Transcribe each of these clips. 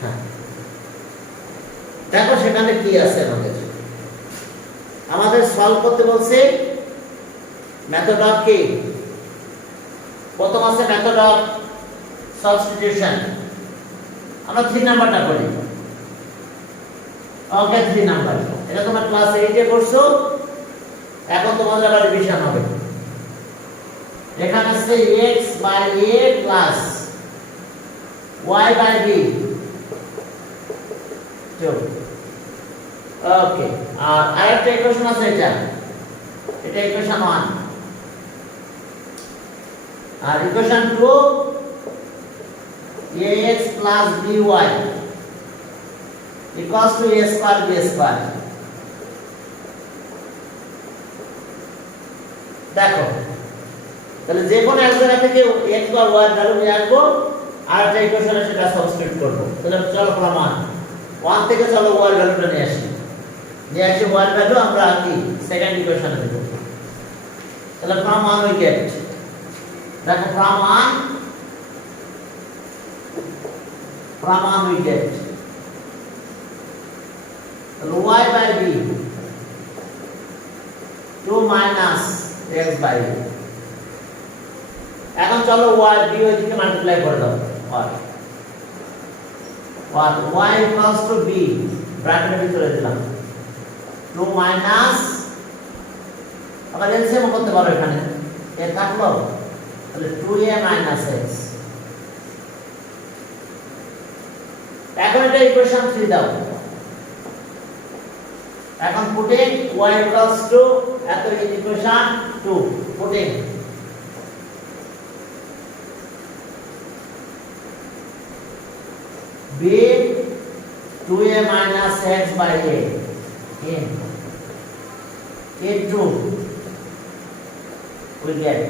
হ্যাঁ, দেখো সেখানে কি আছে আমাদের সলভ করতে বলছে মেথড অফ কি, প্রথম আছে মেথড অফ সাবস্টিটিউশন। আমরা 3 নাম্বারটা করি। ওকে, 3 নাম্বার এটা তোমরা ক্লাস 8 এ করছো, এখন তোমাদের আবার রিভিশন হবে। এখানে আছে x by a plus y by b। Okay, আর আরেকটা ইকুয়েশন আছে, এটা ইকুয়েশন 1, আর equation 2 ax plus by equals to a square b square। দেখো তাহলে যে কোনো এক জায়গা থেকে x বা y এর ভ্যালু নিয়ে আসবো, আর একটা ইকুয়েশনে সেটা সাবস্টিটিউট করব। তাহলে চলো প্রমাণ 1 থেকে চলো y এর ভ্যালুটা নিয়ে আসি, y এর ভ্যালু আমরা কি সেকেন্ড ইকুয়েশনে দেব। তাহলে from 1 we get, দেখো from 1 we get y by b 2 minus x by b। এখন চলো y b ওই দিকে মাল্টিপ্লাই করে দাও, y equals to b ব্র্যাকেটের ভিতরে দিলাম 2 minus, আবার এলসিএম করতে পারো, এখানে এ থাকলো তাহলে 2a minus x। এখন এটা ইকুয়েশন 3 দাও। এখন পুটিং y equals to এত ইকুয়েশন 2 putting b 2a minus x by a into we get,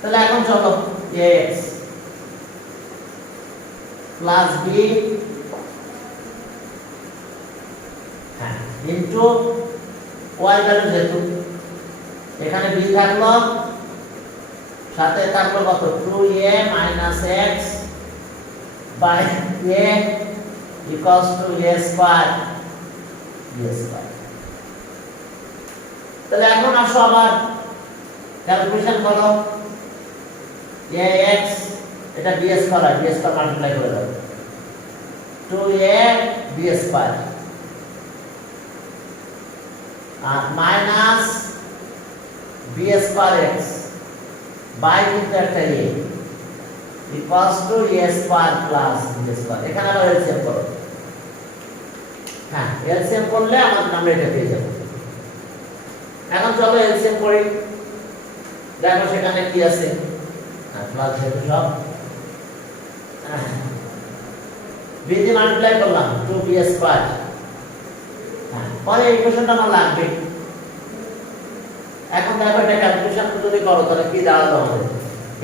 তাহলে এখন চলো x plus b into y value যেহেতু এখানে b থাকলো, সাথে থাকলো কত 2a minus x by a equals to a square b square। তাহলে এখন আসো আবার ক্যালকুলেশন করো, ax এটা b square, b square multiply করে দাও 2a b স্কয়ার আর minus b square x by কিন্তু একটা a equals to a square plus b square. এখানে আবার এলসিএম করো, হ্যাঁ এলসিএম করলে আমাদের আমরা এটা পেয়ে যাব। এখন চলো এলসিএম করি, দেখো সেখানে কি আছে, প্লাস যেহেতু সব b দিয়ে মাল্টিপ্লাই করলাম 2b স্কয়ার, হ্যাঁ পরে এই ইকুয়েশনটা আমার লাগবে। এখন দেখো এটা ক্যালকুলেশন যদি করো তাহলে কি দাঁড়ালো আমাদের,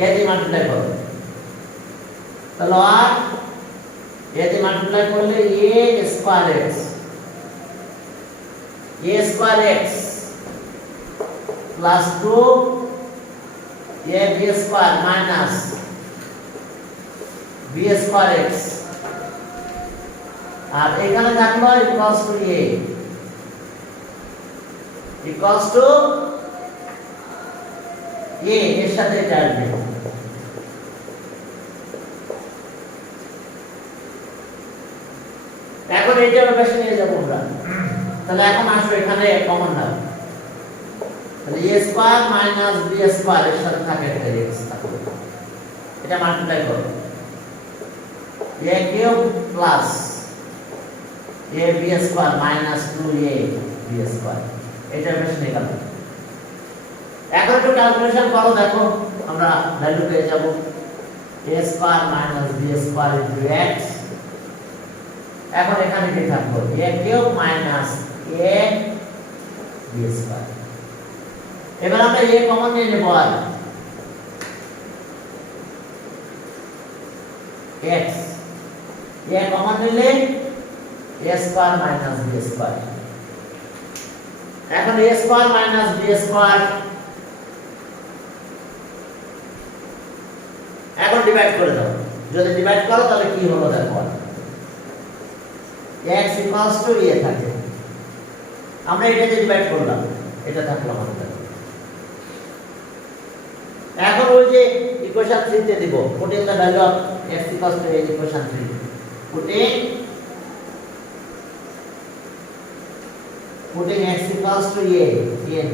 a দিয়ে মাল্টিপ্লাই করো, তাহলে আর a দিয়ে মাল্টিপ্লাই করলে a square x plus 2 a b square minus b square x, আর এখানে থাকলো equals to a equals to a এর সাথে এটা আসবে। এখন এইটা পাশে নিয়ে যাব আমরা, তাহলে এখন আসো এখানে কমন নাও, তাহলে a square minus b square এর সাথে থাকে একটা x থাকবে, এটা মাল্টিপ্লাই করো a cube plus a b square minus 2a b square, এটা বেশ নিকাল। এখন একটু ক্যালকুলেশন করো, দেখো আমরা ভ্যালু পেয়ে যাব a square minus b square into x। এখন এখানে কি থাকবে a cube minus a b square. এবার আমরা a কমন নিয়ে নেব, আর x a কমন নিলে a square minus b square. এখন a square minus b square, এখন ডিভাইড করে দাও যদি ডিভাইড করো তাহলে কি হলো দেখো, x ইকুয়ালস টু a থাকে, আমরা এটাকে ডিভাইড করলাম, এটা থাকলো আমাদের। এখন ওই যে ইকুয়েশন 3 তে দিব, putting the value of x equals to a in equation 3, putting x equals to a in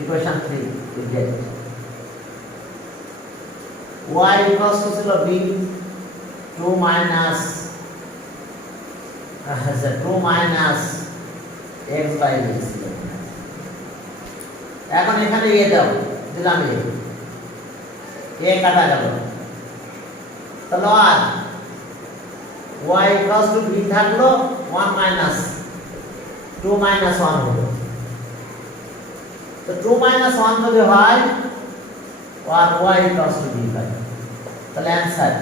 equation 3 we get y equals to b 2 minus 2 minus x by b। এখন এখানে a দাও, দিলাম a কাটা গেল, তাহলে আর y equals to b থাকলো 1 minus 2 minus 1 হলো, তো 2 minus 1 যদি হয় আর y equals to b হয়, তাহলে অ্যানসার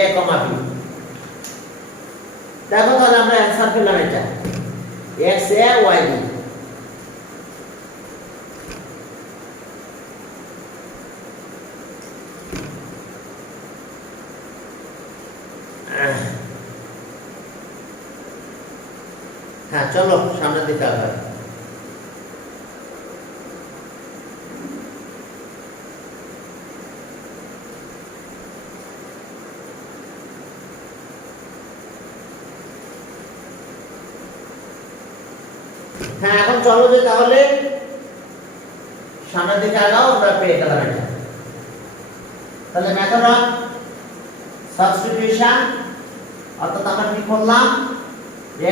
a, b। দেখো তাহলে আমরা অ্যানসার পেলাম এটা x a y b। হ্যাঁ চলো সামনের দিকে আগাই। হ্যাঁ এখন চলো যে তাহলে সামনের দিকে আগাও, আমরা পেয়ে গেলাম এটা। তাহলে মেথড অফ সাবস্টিটিউশন, অর্থাৎ আমরা কি করলাম,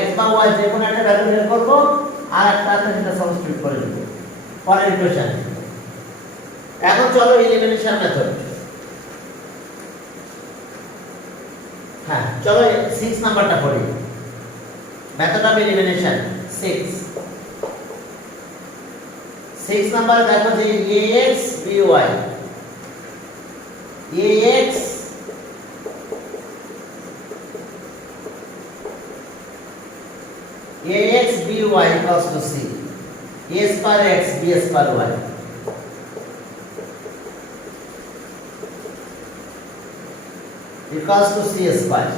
x বা y যে কোনো একটা ভ্যালু বের করব আর একটা সেটা সাবস্টিটিউট করে দেব পরের ইকুয়েশন। এখন চলো এলিমিনেশন মেথড। হ্যাঁ চলো 6 নাম্বারটা পড়ি, মেথড অফ এলিমিনেশন 6 নাম্বার দেখো যে ax by ax ax by equals to c, a square x b square y equals to c square।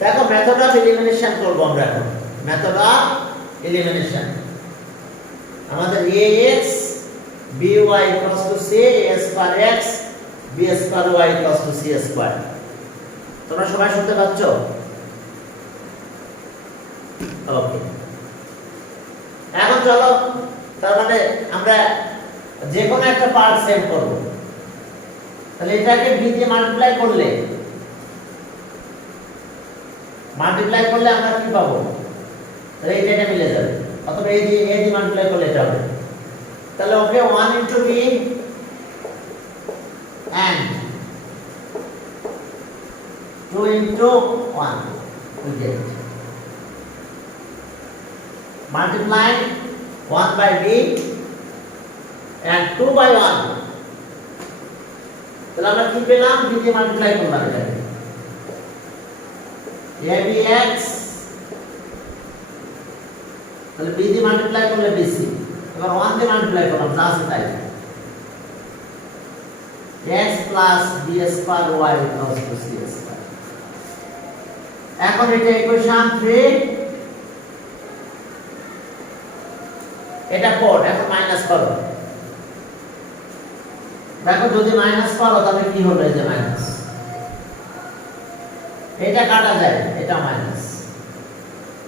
দেখো মেথড অফ এলিমিনেশন করব আমরা এখন, মেথড অফ এলিমিনেশন। আমাদের ax by equals to c, a square x b square y equals to c square। তোমরা সবাই শুনতে পাচ্ছ? ওকে, এখন চলো তার মানে আমরা যে কোনো একটা পার্ট সেভ করব। তাহলে এটাকে b দিয়ে মাল্টিপ্লাই করলে আমরা কি পাবো, তাহলে এটা মিলে যাবে, অথবা a দিয়ে মাল্টিপ্লাই করলে এটা হবে। তাহলে ওকে 1 into b and 2 into 1 we get multiply 1 by b and 2 by 1। তাহলে আমরা কি পেলাম, b দিয়ে মাল্টিপ্লাই করলাম এটাকে abx, তাহলে b দিয়ে মাল্টিপ্লাই করলে bc, এবার 1 দিয়ে মাল্টিপ্লাই করলাম যা আছে তাই, x plus b square y equals to c square। এখন এটা ইকুয়েশন 3, এটা 4, এখন মাইনাস করো। দেখো যদি মাইনাস করো তাহলে কি হবে, এই যে মাইনাস, এটা কাটা যায়, এটা মাইনাস,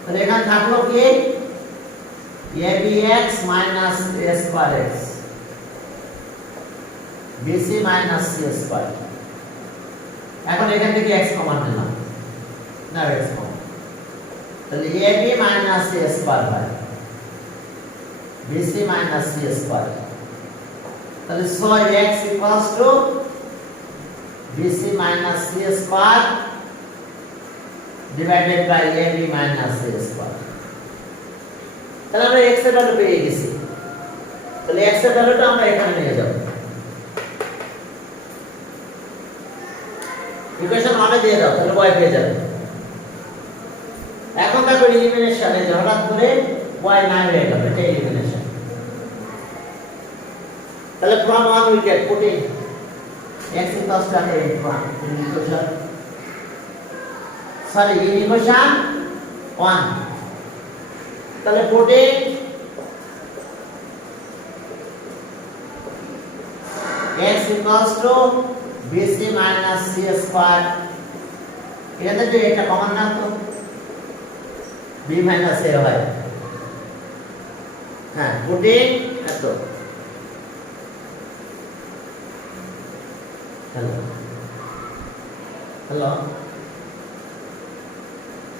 তাহলে এখানে থাকলো কি abx minus a square x bc minus c square। এখন এখান থেকে x কমন নিলাম, না x কমন, তাহলে ab minus a square হয় bc minus c square। তাহলে so x equals to bc minus c square divided by ab minus a square। তাহলে আমরা x এর ভ্যালু পেয়ে গেছি, তাহলে x এর ভ্যালুটা আমরা এখানে নিয়ে যাব, ইকুয়েশন 1 এ দিয়ে দাও, তাহলে y পেয়ে যাবে। এখন দেখো এলিমিনেশন এই যে হঠাৎ করে y না হয়ে গেল, এটা এলিমিনেশন। তাহলে from 1 we get putting x equals to in equation, sorry, in equation 1, তাহলে putting x equals to bc minus c square, এখানে যে এটা কমন না তো b minus a হয়, হ্যাঁ putting এত হ্যালো হ্যালো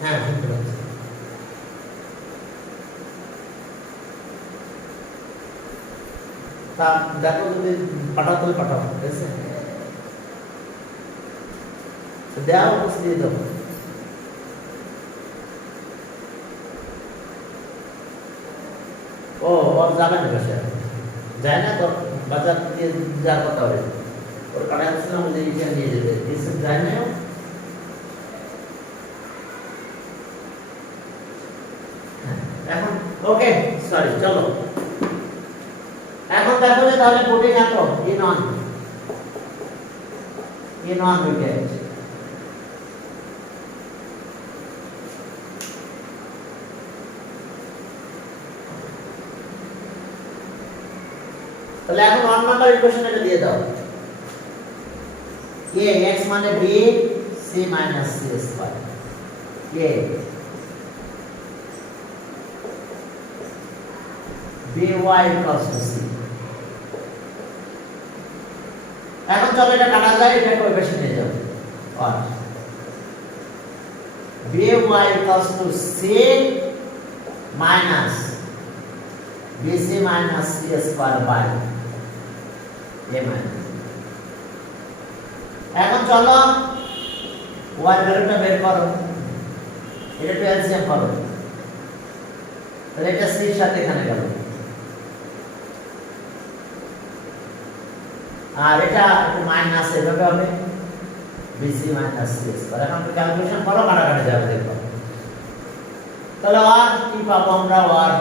হ্যাঁ শুনতে পাচ্ছি। তা দেখো যদি পাঠাতে পাঠাও, ঠিক আছে দেওয়া অবস্থা দিয়ে দেবো। ও ওর যাবে না বাসায়, যায় না তো বাজার দিয়ে যাওয়ার কথা হবে, ওর কাটা আসছিলাম যে ইটা নিয়ে যেতে দিচ্ছে, যায় না। এখন ওকে সরি চলো এখন দেখো যে তাহলে পুটিং এত in on we get তাহলে এখন 1 নাম্বার ইকুয়েশন এটা দিয়ে দাও, a x মানে b c minus c square, a by equals to c। এখন চলো এটা কাটা যায়, এটা কোএফিশিয়েন্ট নিয়ে যাও, আর by equals to c minus bc minus c square by a minus। এখন চলো y ভ্যালুটা বের করো, এটা তো এলসিএম করো, তাহলে এটা c এর সাথে এখানে গেল, আর এটা একটু মাইনাস এভাবে হবে bc minus c স্কয়ার। এখন ক্যালকুলেশন করো, কাটাকাটি যাবে দেখো। তাহলে আর কি পাবো আমরা, আর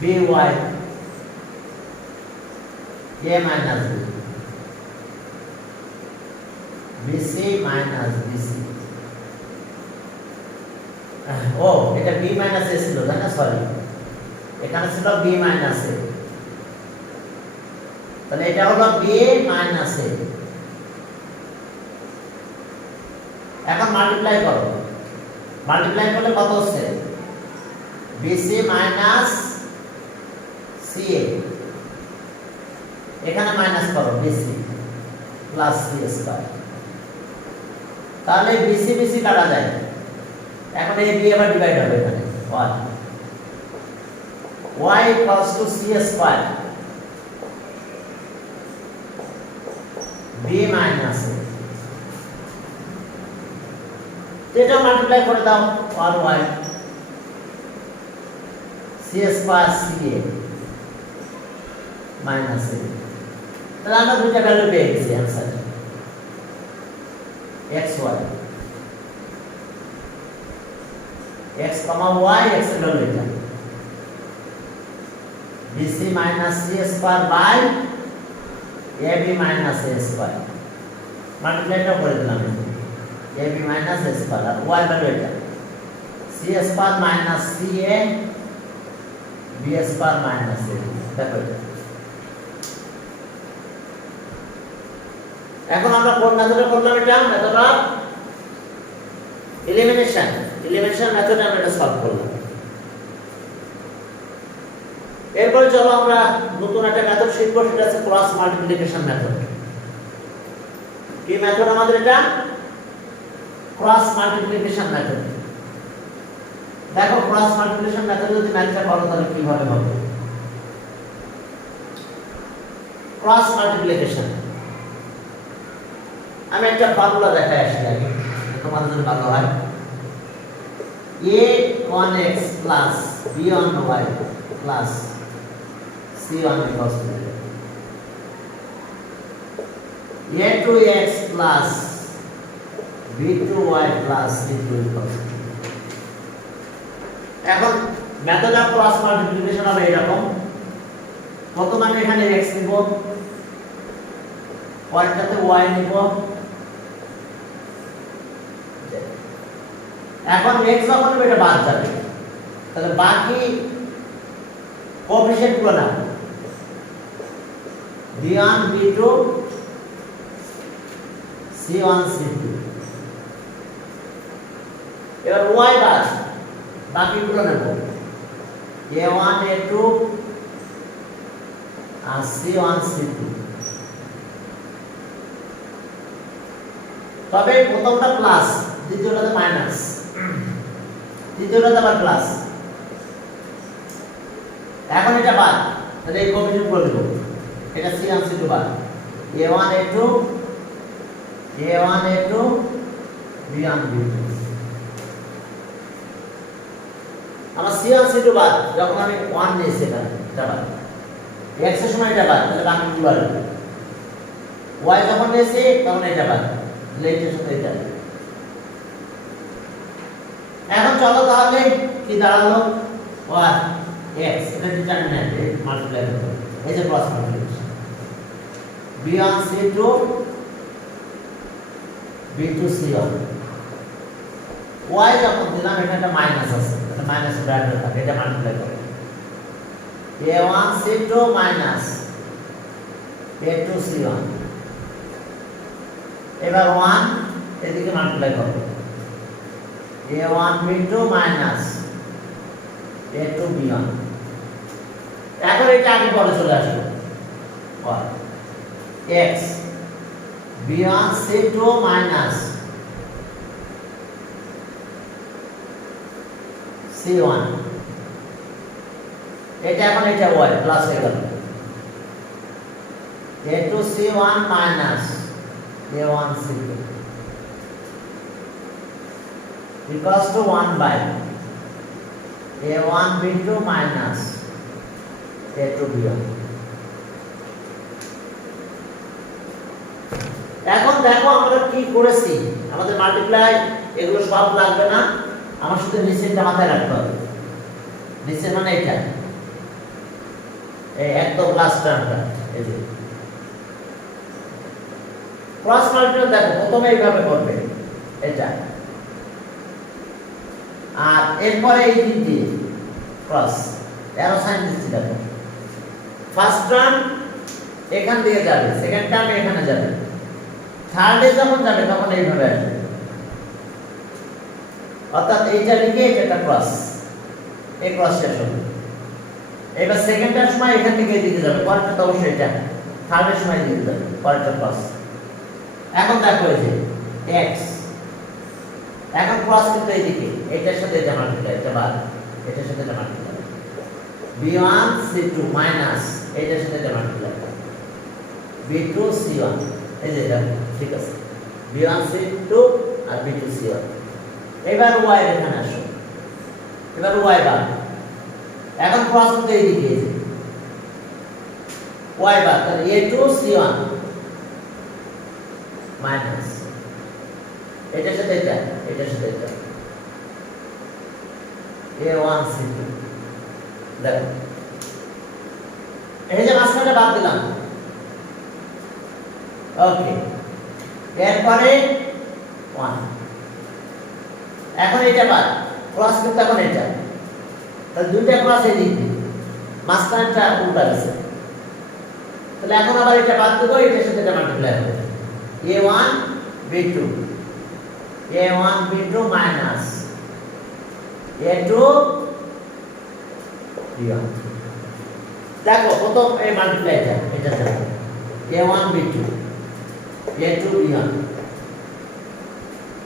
by a minus b bc minus bc, ও এটা b minus a ছিল তাই না, সরি এখানে ছিল b minus a, তাহলে এটা হলো b minus a। এখন মাল্টিপ্লাই করো, মাল্টিপ্লাই করলে কত হচ্ছে bc minus ca, এখানে মাইনাস করো bc প্লাস c স্কয়ার, তাহলে bc bc কাটা যায়। এখন এই b আবার ডিভাইড হবে এখানে 1 y equals to c square b minus a, এটা মাল্টিপ্লাই করে দাও, আর y c square ca minus a, তাহলে আমরা দুইটা ভ্যালু পেয়ে গেছি answer xy x, y x এর ভ্যালু এটা bc minus c square by ab minus a square, মাল্টিপ্লাইটা করে দিলাম ab minus a square, আর y ভ্যালু এটা c square minus ca b square minus a, দেখো এখন আমরা কোন মেথডে করলাম, এটা মেথড অফ এলিমিনেশন, এলিমিনেশন মেথডে আমরা এটা সলভ করলাম। এরপর চলো আমরা নতুন একটা মেথড শিখব, সেটা হচ্ছে ক্রস মাল্টিপ্লিকেশন মেথড। কি মেথড আমাদের এটা, ক্রস মাল্টিপ্লিকেশন মেথড। দেখো ক্রস মাল্টিপ্লিকেশন মেথড যদি ম্যাথটা করো তাহলে কিভাবে হবে, ক্রস মাল্টিপ্লিকেশন আমি একটা ফর্মুলা দেখাই আসি আগে তোমাদের জন্য ভালো হয়, a on x plus b on y plus c on equals to a to x plus b b2y plus c2 equals to। এখন মেথড অফ ক্রস মাল্টিপ্লিকেশন হবে এরকম, প্রথমে আমি এখানে x নিব, পরেরটাতে y নিব, এখন x যখন এটা বাদ যাবে তাহলে বাকি কোএফিশিয়েন্ট গুলো না b1 b2 c1 c2, এবার y বাদ বাকিগুলো নেব a1 a2 আর c1 c2। তবে প্রথমটা প্লাস, দ্বিতীয়টাতে মাইনাস, তৃতীয়টাতে আবার প্লাস। এখন এটা বাদ, তাহলে এই কোএফিশিয়েন্ট করে দেব, এটা c1 c2 বাদ, a1 a2 a1 a2 b1 b2। আমার c1 c2 বাদ, যখন আমি 1 নিয়েছি এখানে এটা বাদ, x এর সময় এটা বাদ, তাহলে বাকিগুলো আসবে। y যখন নিয়েছি তখন এটা বাদ, তাহলে এটার সাথে এটা। এখন চলো তাহলে কি দাঁড়ালো, y x এটা ডিটারমিন্যান্ট মাল্টিপ্লাই করতে, এই যে cross multiplication b1 c2 b2 c1। y যখন দিলাম এখানে একটা মাইনাস আছে, এটা মাইনাস ব্র্যাকেট থাকে, এটা মাল্টিপ্লাই করে a1 c2 minus a2 c1। এবার 1 এদিকে মাল্টিপ্লাই করব, a1 b2 minus a2 b1। এখন এটা আগে পরে চলে আসবে x b1 c2 minus c1, এটা এখন এটা y প্লাস হয়ে গেল a2 c1 minus a1 c2 equals to 1 by a1 b2 minus a2 b1। এখন দেখো আমরা কি করেছি, আমাদের মাল্টিপ্লাই এগুলো সব লাগবে না, আমার শুধু নিচেরটা মাথায় রাখতে হবে। নিচের মানে এটা, এই একদম লাস্ট টার্মটা, এই যে ক্রস মাল্টিপ্লাই। দেখো প্রথমে এইভাবে করবে এটা, আর এরপরে এই দিক দিয়ে ক্রস অ্যারো সাইন দিচ্ছি। দেখো ফার্স্ট টার্ম এখান দিয়ে যাবে, সেকেন্ড টার্ম এখানে যাবে, থার্ডে যখন যাবে তখন এইভাবে আসবে, অর্থাৎ এইটা লিখে এটা একটা ক্রস, এই ক্রস শেষ হবে। এবার সেকেন্ডের সময় এখান থেকে এদিকে যাবে, পরেরটা তো অবশ্যই এটা, থার্ডের সময় এদিকে যাবে, পরেরটা ক্রস। এখন দেখো এই যে x, এখন ক্রস কিন্তু এইদিকে, এটার সাথে এটা মাল্টিপ্লাই, এটা বাদ, এটার সাথে এটা মাল্টিপ্লাই, b1 c2 মাইনাস এটার সাথে এটা মাল্টিপ্লাই, b2 c1। এই যে এটা ঠিক আছে, b1 c2 আর b2 c1। এবার y এখানে আসো, এবার y বাদ, এখন ক্রস কিন্তু এইদিকে, এই যে y বাদ, তাহলে a2 c1 মাইনাস এটার সাথে এটা, এটার সাথে এটা, a1 c2। দেখো এই যে মাঝখানে বাদ দিলাম, ওকে। এরপরে 1, এখন এটা বাদ, ক্রস কিন্তু এখন এটা, তাহলে দুইটা ক্রস এই দিক দিয়ে, মাঝখানটা উল্টা গেছে, তাহলে এখন আবার এটা বাদ দেবো, এটার সাথে এটা মাল্টিপ্লাই হবে, a1 b2 a1 b2 minus a2 b1। দেখো প্রথম এই মাল্টিপ্লাইটা এটা যাবে a1 b2 a2 b1।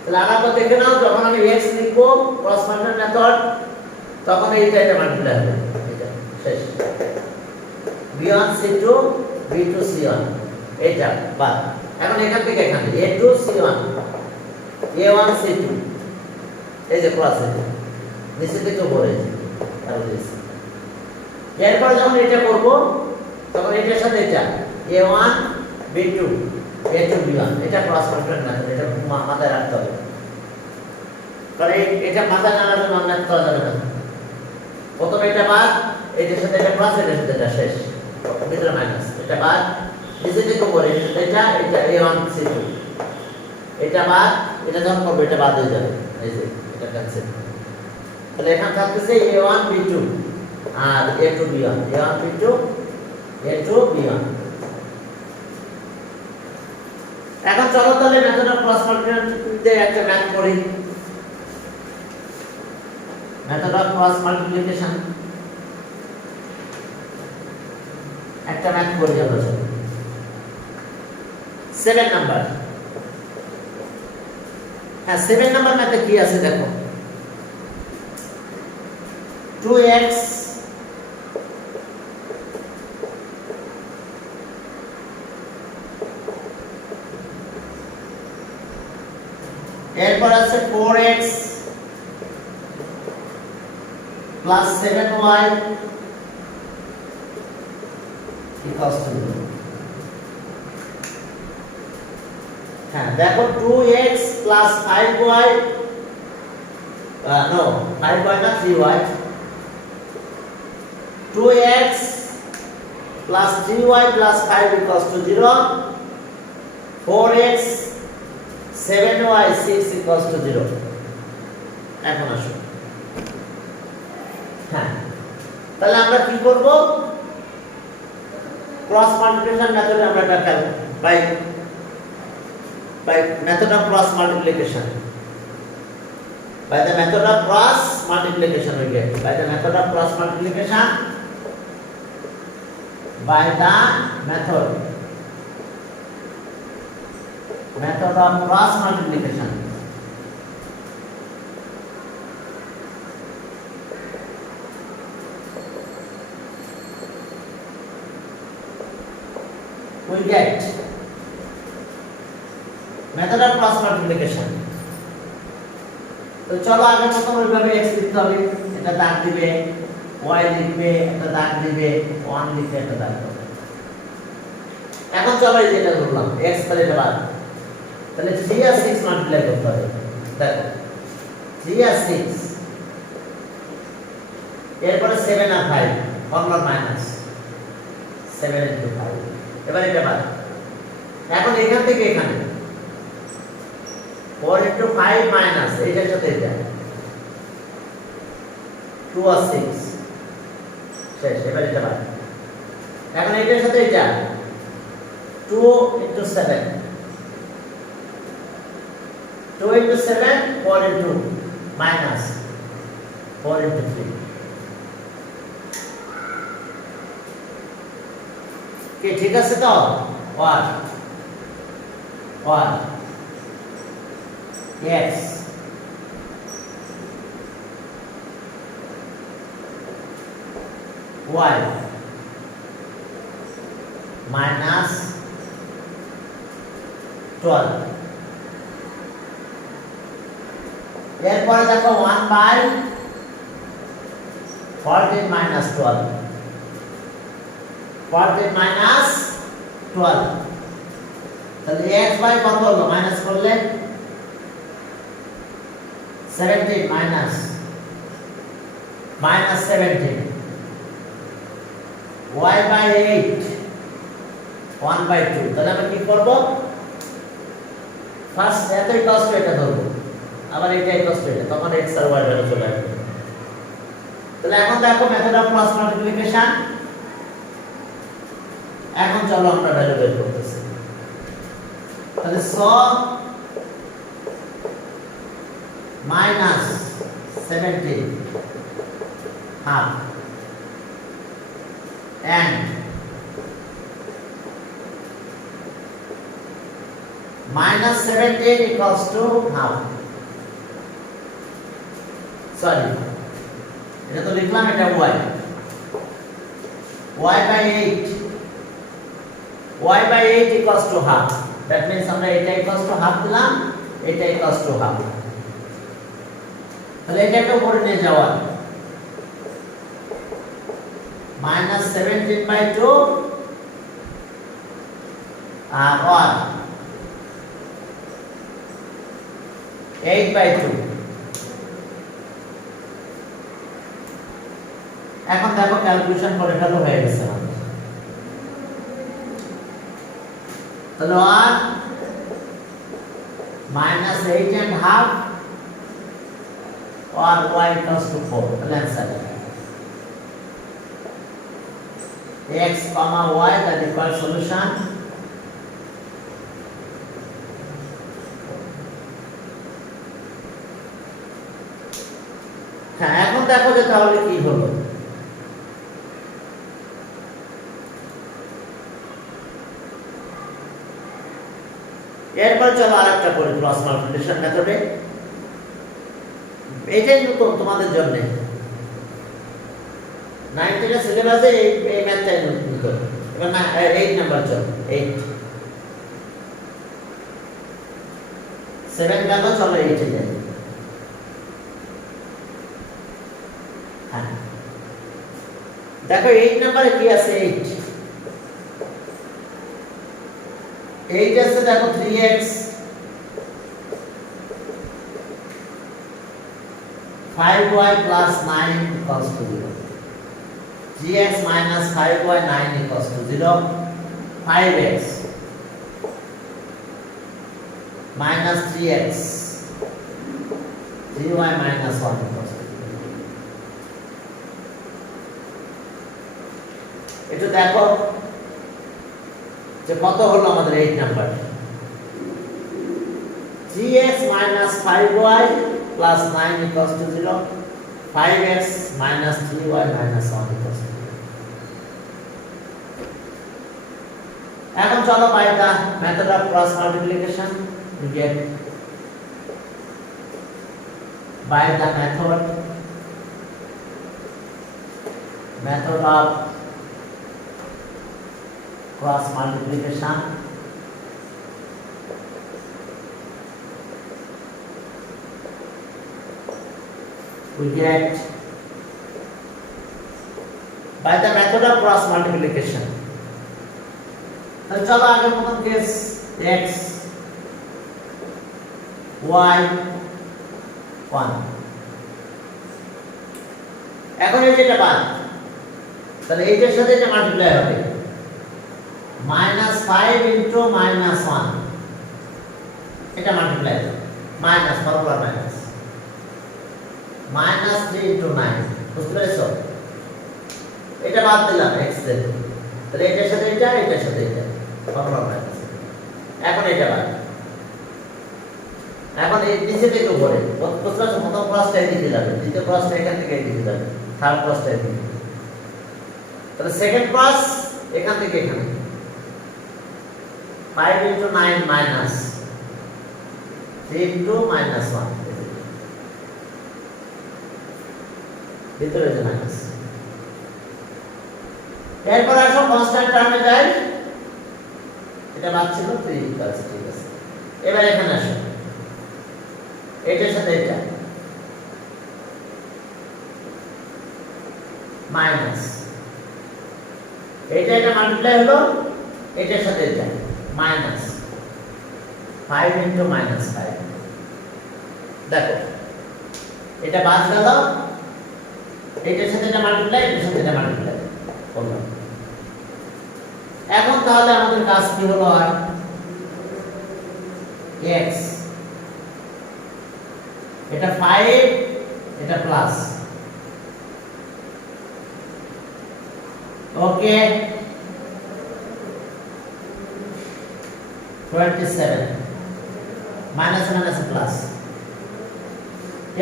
তাহলে আবার দেখে নাও, যখন আমি x লিখব ক্রস মাল্টিপ্লাই মেথড, তখন এইটা এটা মাল্টিপ্লাই হবে, এটা শেষ, b1 c2 b2 c1 এটা বাদ। এখন এখান থেকে এখানে a2 c1 a1 c2, এই যে ক্রস, এটা নিচে থেকে উপরে, এরপর যখন এটা করব তখন এটার সাথে এটা a1 b2 a2 b1, এটা ক্রস মাল্টিপ্লাই মেথড, এটা মাথায় রাখতে হবে। কারণ এটা মাথা নাড়ার জন্য অন্য করা যাবে না। প্রথমে এটা বাদ, এটার সাথে এটা প্লাস, এটার সাথে এটা শেষ, ভিতরে মাইনাস, এটা বাদ, নিচে থেকে উপরে এটা a1 c2, এটা বাদ, এটা যখন করবে এটা বাদ হয়ে যাবে, এই যে এটা ক্যান্সেল। তাহলে এখানে থাকতেছে a1 b2 আর a2 b1, a1 b2 a2 b1। এখন চলো তাহলে মেথড অফ ক্রস মাল্টিপ্লিকেশন দিয়ে একটা ম্যাথ করি। মেথড অফ ক্রস মাল্টিপ্লিকেশন একটা ম্যাথ করি আমরা। 7 নাম্বার, হ্যাঁ 7 নাম্বার ম্যাথে কি আছে দেখো, 2x এরপর আছে 4x plus 7y equals to 0। হ্যাঁ দেখো 2x plus 5y, no 5y না 3y, 2x plus 3y plus 5 equals to 0, 4x 7y 6 equals to 0। এখন আসো, হ্যাঁ তাহলে আমরা কি করব, ক্রস মাল্টিপ্লিকেশন মেথডে আমরা এটা করব by method of cross multiplication, by the method of cross multiplication we get, by the method of cross multiplication, by the method of cross multiplication we get method of cross multiplication। তো চলো আগে প্রথম ওইভাবে x লিখতে হবে, এটা দাগ দিবে, y লিখবে, একটা দাগ দিবে, 1 লিখে একটা দাগ দিবে। এখন চলো এই যেটা ধরলাম x তাহলে এটা বাদ, তাহলে 3 আর 6 মাল্টিপ্লাই করতে হবে। দেখো 3 আর 6, এরপরে 7 আর 5, ফর্মুলা মাইনাস 7 into 5, এবার এটা বাদ। এখন এখান থেকে এখানে 4 into 5 minus এইটার সাথে এটা 2 আর 6 শেষ, এবার এটা বাদ। এখন এইটার সাথে এটা 2 into 7, 2 into 7, 4 into minus 4 into 3, কি ঠিক আছে তো? 1 x y minus 12, এরপরে দেখো 1 by 14 minus 12, 14 minus 12, তাহলে x by কত হলো মাইনাস করলে 17 minus 17, y by 8, 1 by 2, তাহলে আমরা কি করব, ফার্স্ট এতই কষ্ট এটা ধরবো, আবার এটাই কষ্ট এটা, তখন x আর y ভ্যালু চলে আসবে। তাহলে এখন দেখো মেথড অফ ক্রস মাল্টিপ্লিকেশন, এখন চলো আমরা ভ্যালু বের করতেছি। তাহলে সব minus 17 half and minus 17 equals to half, sorry এটা তো লিখলাম, এটা y by 8, y by 8 equals to half, that means আমরা এটা equals to half দিলাম, এটা equals to half, তাহলে এটাকে উপরে নিয়ে যাওয়া minus 17 by 2 আর 1 8 by 2, এখন দেখো ক্যালকুলেশন করে ফেলো, হয়ে গেছে আমাদের। তাহলে 1 minus 8 and half or y equals to 4, তাহলে answer x comma y that equals solution হ্যাঁ। এখন দেখো যে তাহলে কি হলো। এরপর চলো আরেকটা করি ক্রস মাল্টিপ্লিকেশন মেথডে। এটাই নতুন তোমাদের জন্য, 9 থেকে সিলেবাসে এই ম্যাথটাই নতুন। এবার না 8 নাম্বার চলো, 8 7 গেল, চলো 8 এ যাই। হ্যাঁ দেখো 8 নাম্বারে কি আছে, 8 আছে দেখো 3x 5y plus 9 equals to 0, 3x minus 5y 9 equals to 0, 5x minus 3x 3y minus 1 equals to 0। এটা দেখো যে কত হলো আমাদের 8 number. 3x minus 5y plus 9 equals to 0, 5x minus 3y minus 1 equals to 0। এখন চলো by the method of cross multiplication we get by the method of cross multiplication we get by the method of cross multiplication। তাহলে চলো আগের মতন case x y 1। এখন এই যেটা বাদ, তাহলে এইটার সাথে এটা মাল্টিপ্লাই হবে, -5 into -1 এটা মাল্টিপ্লাই হবে, মাইনাস ফর্মুলা মাইনাস -3 into 9, বুঝতে পেরেছো? এটা বাদ দিলাম x এর, তাহলে এটার সাথে এটা, এটার সাথে এটা, ফর্মুলা মাইনাস। এখন এটা বাদ, এখন এই নিচে থেকে উপরে বুঝতে পারছো? প্রথম ক্রসটা এদিকে যাবে, দ্বিতীয় ক্রসটা এখান থেকে এদিকে যাবে, থার্ড ক্রসটা এদিকে, তাহলে সেকেন্ড ক্রস এখান থেকে এখানে 5 into 9 minus 3 into -1, ভিতরে যে মাইনাস। এরপর আসো কনস্ট্যান্ট টার্মে যাই, এটা বাদ ছিল 3 আছে, ঠিক আছে। এবার এখানে আসো, এটার সাথে এটা মাইনাস, এটা মাল্টিপ্লাই হলো, এটার সাথে এটা মাইনাস 5 into -5। দেখো এটা বাদ গেল, এটার সাথে এটা মাল্টিপ্লাই, এটার সাথে এটা মাল্টিপ্লাই করলাম। এখন তাহলে আমাদের কাজ কি হলো, আর x এটা 5 এটা প্লাস, ওকে 27 মাইনাস মাইনাস প্লাস।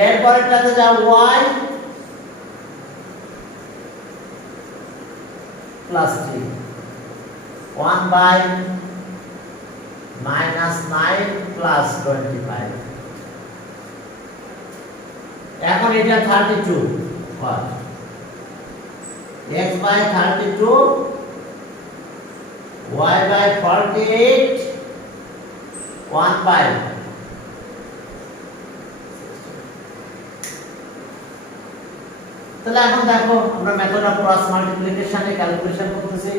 এরপরেরটাতে যাও y plus 3, 1 by -9 plus 25। এখন এটা 32 হয়, x by 32 y by 48 1 by তাহলে এখন দেখো আমরা মেথড অফ ক্রস মাল্টিপ্লিকেশনে ক্যালকুলেশন করতেছি।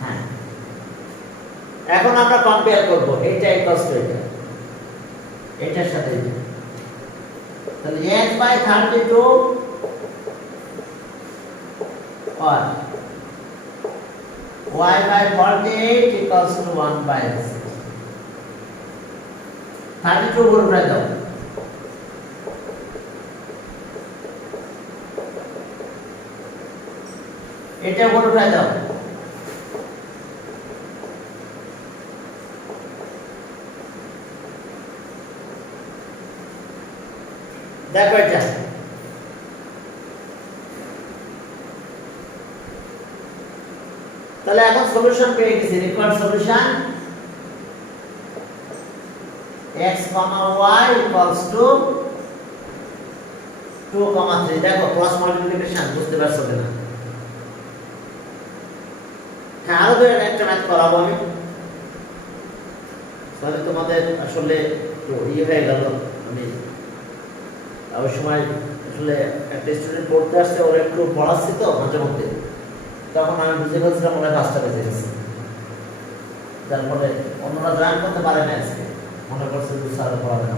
হ্যাঁ এখন আমরা কম্পেয়ার করব এইটা ইকুয়ালস টু এটা, এটার সাথে এটা, তাহলে x by 32 or y by 48 equals to 1 by 6. 32 গুণ করে দাও। এটা গুণ করে দাও। দেখো এটা তাহলে এখন সলিউশন পেয়ে গেছি। Required solution x, y equals to 2, 3। দেখো ক্রস মাল্টিপ্লিকেশন বুঝতে পারছো কিনা? হ্যাঁ, আরো একটা ম্যাথ করাবো আমি। তাহলে তোমাদের আসলে তো হয়ে গেল। আমি ওই সময় আসলে একটা স্টুডেন্ট পড়তে আসছে, ওরা একটু পড়াচ্ছি তো মাঝে মধ্যে, তখন আমি বুঝে ফেলছিলাম ওরা 5টা বেজে গেছে। যার ফলে অন্যরা জয়েন করতে পারে না। আজকে মনে করছে যে স্যার পড়াবে না,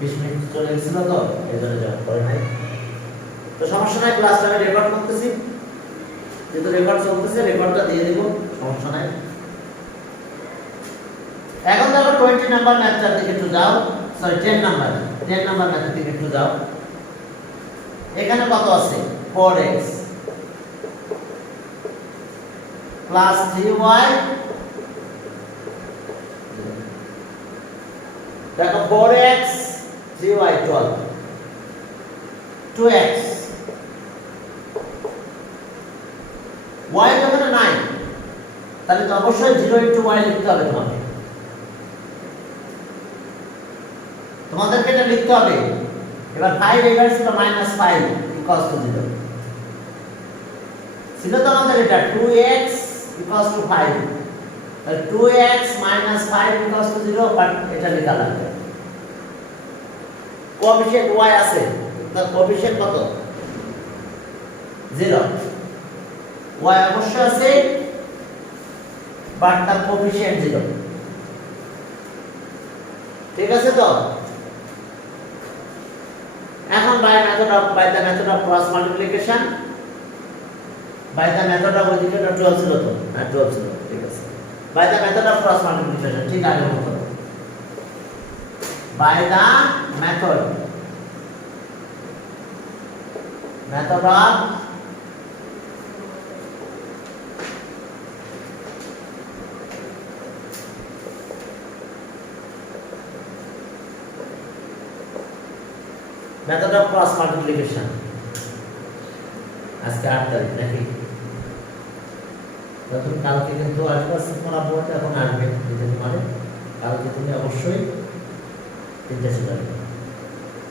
20 মিনিট চলে গেছিল তো এই জন্য জয়েন করে নাই। তো সমস্যা নাই, ক্লাসটা আমি রেকর্ড করতেছি, যেহেতু রেকর্ড চলতেছে রেকর্ডটা দিয়ে দিব, সমস্যা নাই। এখন দেখো 20 নাম্বার ম্যাথটার দিকে একটু যাও, সরি 10 নাম্বার ম্যাথের দিকে একটু যাও। এখানে কত আছে? 4x plus 3y। দেখো 4x 3y 12, 2x, y যখন 9, তাহলে তো অবশ্যই 0 * y লিখতে হবে তোমাদেরকে এটা লিখতে হবে। এবার 5 এবার ছিল -5 equals to 0 ছিল তো আমাদের এটা 2x equals to 5, তাহলে 2x - 5 equals to 0, বাট এটা লেখা লাগবে। কোএফিশিয়েন্ট y আছে, তার কোএফিশিয়েন্ট কত? 0। y অবশ্যই আছে, বাট তার কোএফিশিয়েন্ট 0। ঠিক আছে তো? এখন by the method of cross multiplication, by the method of ওইদিকে 12 ছিল তো, হ্যাঁ 12 ছিল, ঠিক আছে। by the method of cross multiplication, ঠিক আগের মতো। by the method of method of cross multiplication। আজকে 8 তারিখ নাকি? তুমি কালকে কিন্তু আসবে, তোমরা পড়তে এখন আসবে, মানে কালকে তুমি অবশ্যই 3টা চলে আসবে।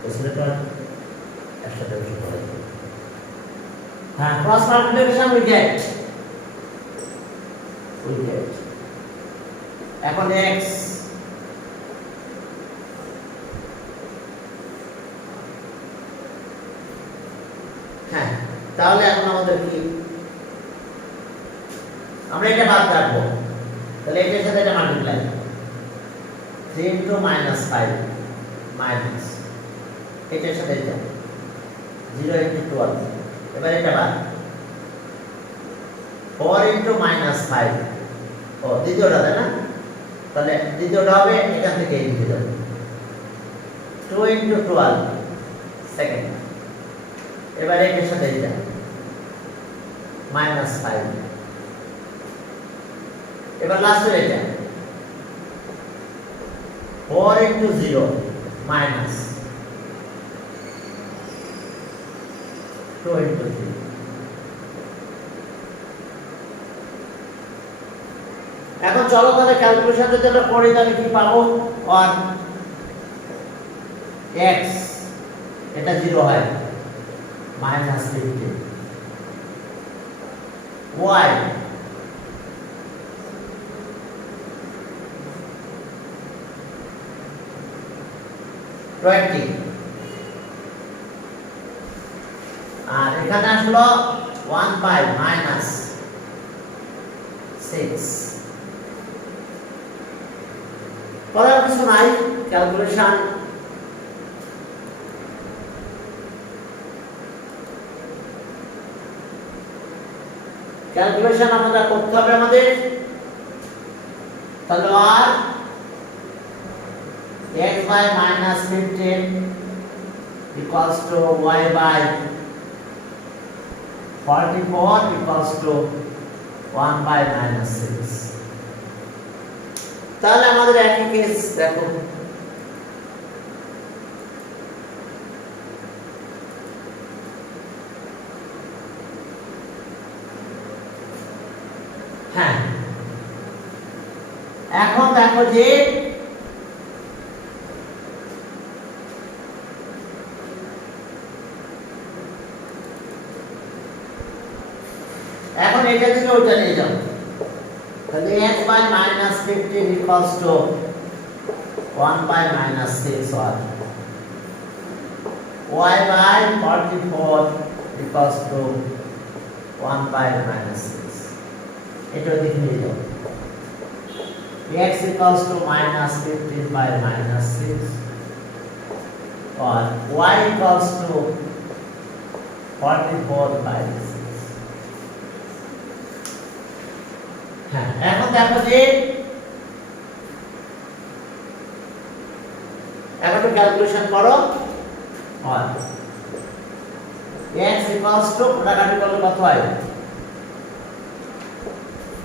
এসলেটা একসাথে বসে পড়ে। হ্যাঁ, ক্রস মাল্টিপ্লিকেশন উই গেট এখন x হ্যাঁ, তাহলে এখন আমাদের কি, আমরা এটা বাদ রাখবো, তাহলে এটার সাথে এটা মাল্টিপ্লাই, 3 * -5 মাইনাস এটার সাথে এটা 0 * 12, এবার এটা বাদ 4 * -5, ও দ্বিতীয়টা তাই না? তাহলে দ্বিতীয়টা হবে এখান থেকে এই দিকে যাবে 2 * 12 সেকেন্ড, এবার এর সাথে এটা -5, এবার লাস্টে এটা 4 * 0 মাইনাস 2 * 3। এখন চলো তাহলে ক্যালকুলেশন যদি আমরা করি তাহলে কি পাবো? 1 x এটা 0 হয় -15, y 20, আর এখানে আসলো 1 বাই -6। পরের কিছু নাই, ক্যালকুলেশন ক্যালকুলেশন আমরা করতে হবে আমাদের। তাহলে আর x by minus 15 equals to y by 44 equals to 1 by minus 6। তাহলে আমাদের একই কেস দেখো, হ্যাঁ এখন দেখো যে এখন এটা থেকে ওটা নিয়ে যাও, তাহলে x by minus 15 equals to 1 by minus 6 or y by 44 equals to 1 by minus 6। এটা দিকে নিয়ে যাও, x equals to minus 15 by minus 6 or y equals to 44 by 6। হ্যাঁ এখন দেখো যে এখন তো ক্যালকুলেশন করো, আর x equals to কাটাকাটি করলে কত হয়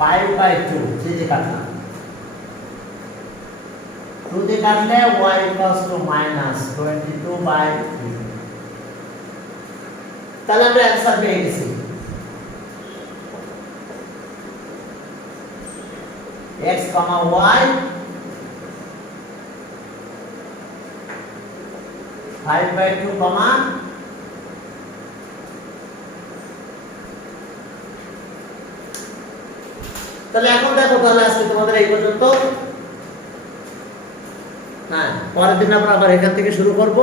5 by 2, 3 দিয়ে কাটলাম, 2 দিয়ে কাটলে y equals to minus 22 by 3। তাহলে আমরা অ্যানসার পেয়ে গেছি x, y 5 by 2, তাহলে এখন দেখো, তাহলে আজকে তোমাদের এই পর্যন্ত। হ্যাঁ পরের দিন আমরা আবার এখান থেকে শুরু করব।